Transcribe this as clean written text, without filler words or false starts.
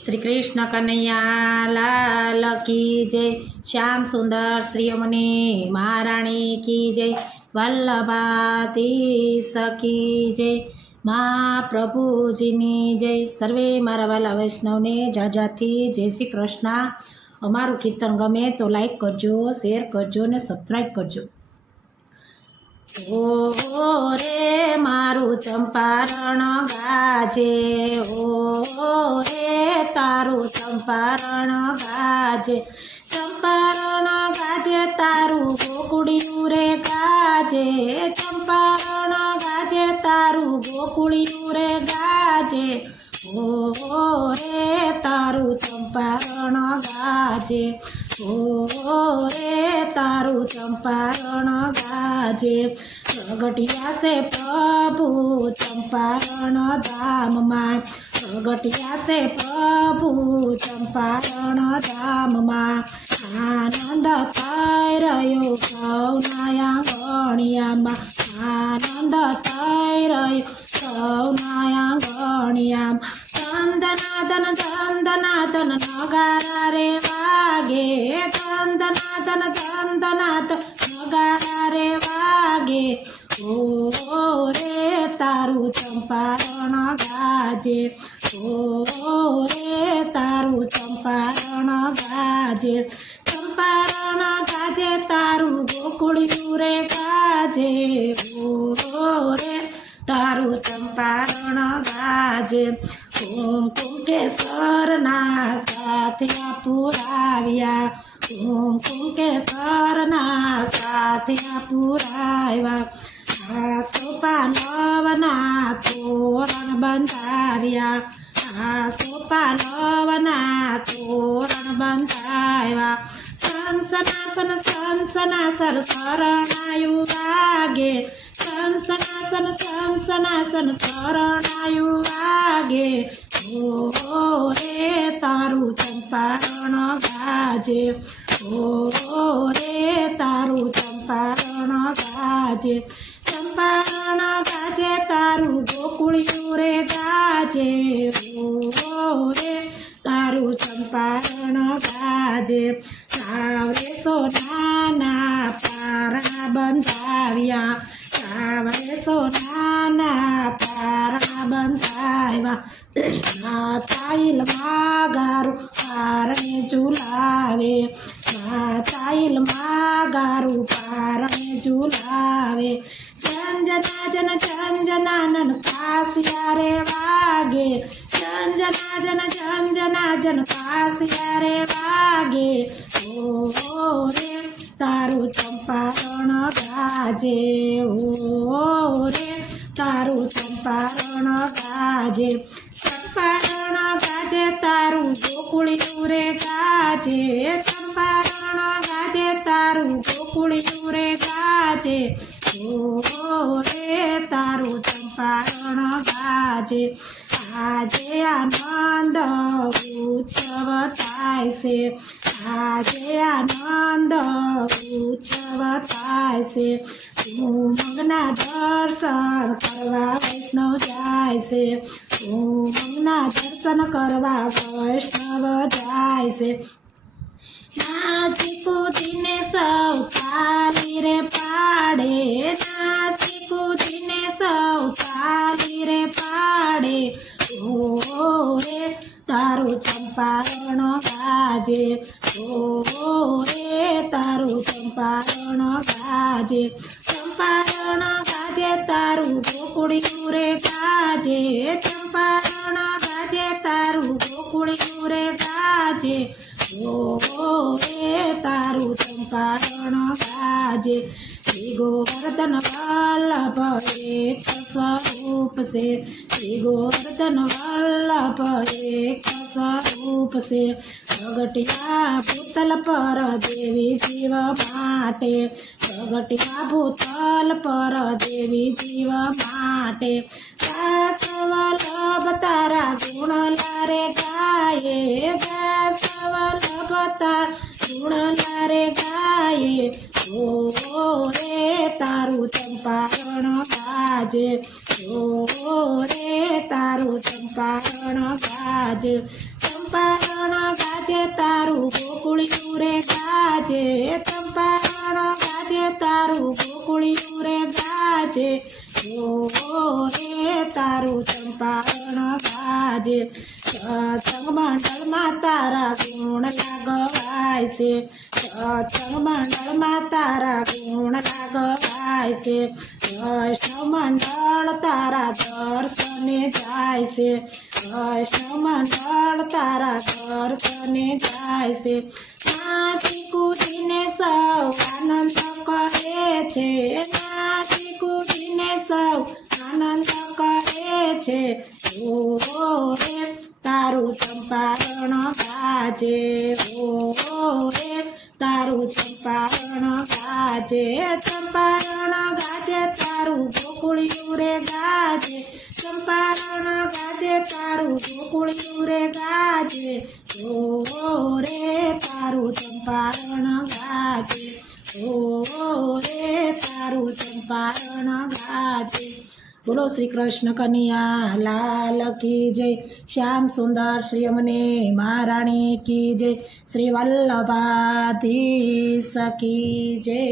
श्री कृष्ण कन्हैया लाल की जय। श्याम सुंदर श्री यमुने महाराणी की जय। वल्लभाधीश की जय। महाप्रभुजीनी जय। सर्वे मारा वाला वैष्णवने जाजाथी जय श्री कृष्ण। अमारू कीर्तन गमे तो लाइक करजो, शेर करजो ने सब्सक्राइब करजो। ओ रे मारू चंपारण गाजे, ओ रे तारू चंपारण गाजे। चंपारण गाजे तारू गोकुळिયું रे गाजे। चंपारण गाजे तारू गोकुळिયું रे गाजे। ओ रे तारू चंपारण गाजे, ओ रे तारू चंपारण गाजे। प्रगटिया से प्रभु चंपारण धाम मां, प्रगटिया से प्रभु चंपारण धाम मां। आनंद थई रह्यो सौना आंगणियामां, आनंद थई रह्यो सौना आंगणियामां। चंदनादन चंदनादन नगारा रे वागे, चंदनादन चंदनादन नगारा रे वागे। ओ रे तारू चंपारण गाजे, ओ रे तारू चंपारण गाजे। चंपारण गाजे तारू गोकुळिયું रे गाजे। ओ रे तारू चंपारण गाजे। कुमकुम केसरना સાથિયા પુરાવ્યા, कुमकुम केसरना સાથિયા પુરાવ્યા। આસોપાલવના તોરણ બંધાવ્યા, આસોપાલવના તોરણ બંધાવ્યા। સનસનાસન સનસનાસન શરણાયું વાગે, સનસનાસન સનસનાસન શરણાયું વાગે। ओ रे तारू चंपारण गाजे, ओ रे तारू चंपारण गाजे। चंपारण गाजे तारू गोकुळिયું रे गाजे। ओ रे तारू चंपारण गाजे। सावरे सोनाना पारणा બંધાવ્યા, સાવરે સોનાના પારણા બંધાવ્યા। માતાઈલ માગારું પારણે ઝુલાવે, માતાઈલ માગારું પારણે ઝુલાવે। ચંજનાજન ચંજનાનન કાસિયા રે વાગે, ચંજનાજન ચંજનાજન કાસિયા રે વાગે। ओ रे तारू चंपारण गाजे, ओ रे तारू चंपारण गाजे। चंपारण गाजे तारू गोकुळिયું रे गाजे, चंपारण गाजे तारू गोकुळिયું रे गाजे। ओ रे तारू चंपारण गाजे। આજે આનંદ ઉત્સવ થાય છે, આજે આનંદ ઉત્સવ થાય છે। ઉમંગના દર્શન કરવા વૈષ્ણવ જાય છે, ઉમંગના દર્શન કરવા વૈષ્ણવ જાય છે। નાચી કૂદીને સૌ તાલી રે પાડે, નાચી કૂદીને સૌ તાલી રે પાડે। ओ रे तारू चंपारण गाजे, ओ रे तारू चंपारण गाजे। चंपारण गाजे तारू गोकुळिયું रे गाजे, चंपारण गाजे तारू गोकुळिયું रे गाजे। ओ रे तारू चंपारण गाजे। श्री गोवर्धन वल्लभ एक स्वरूप से, श्री गोवर्धन वल्लभ एक स्वरूप से। प्रगटिया भूतल पर देवी जीव माटे, प्रगटिया भूतल पर देवी जीव माटे। दासवल्लभ तारा गुण लारे गाये, दासवल्लभ तारा गुण लारे गाये। ओ रे तारू चंपारण गाजे, ओ रे तारू चंपारण गाजे। ચંપારણ ગાજે તારું ગોકુળિયું રે ગાજે, ચંપારણ ગાજે તારું ગોકુળિયું રે ગાજે, ઓ રે તારું ચંપારણ ગાજે. સત્સંગમંડળમાં તારા ગુણ લાગવાય છે, સત્સંગમંડળમાં તારા ગુણ લાગવાય છે, વૈષ્ણવ મંડળ તારા દર્શને જાય છે, વૈષ્ણવ મંડળ તારા દર્શને જાય છે. નાચી કૂદીને સૌ આનંદ કરે છે, નાચી કૂદીને સૌ આનંદ કરે છે, ઓ રે તારું ચંપારણ ગાજે, ઓ રે તારું ચંપારણ ગાજે, ચંપારણ ગાજે તારું ગોકુળિયું રે ગાજે, ચંપારણ ગાજે તારું ગોકુળિયું રે ગાજે, ઓ રે તારું ચંપારણ ગાજે, ઓ રે તારું ચંપારણ ગાજે. બોલો શ્રી કૃષ્ણ કનૈયા લાલ કી જય. શ્યામ સુંદર શ્રી અમને મહારાણી કી જય. શ્રી વલ્લભાધીશ કી જય.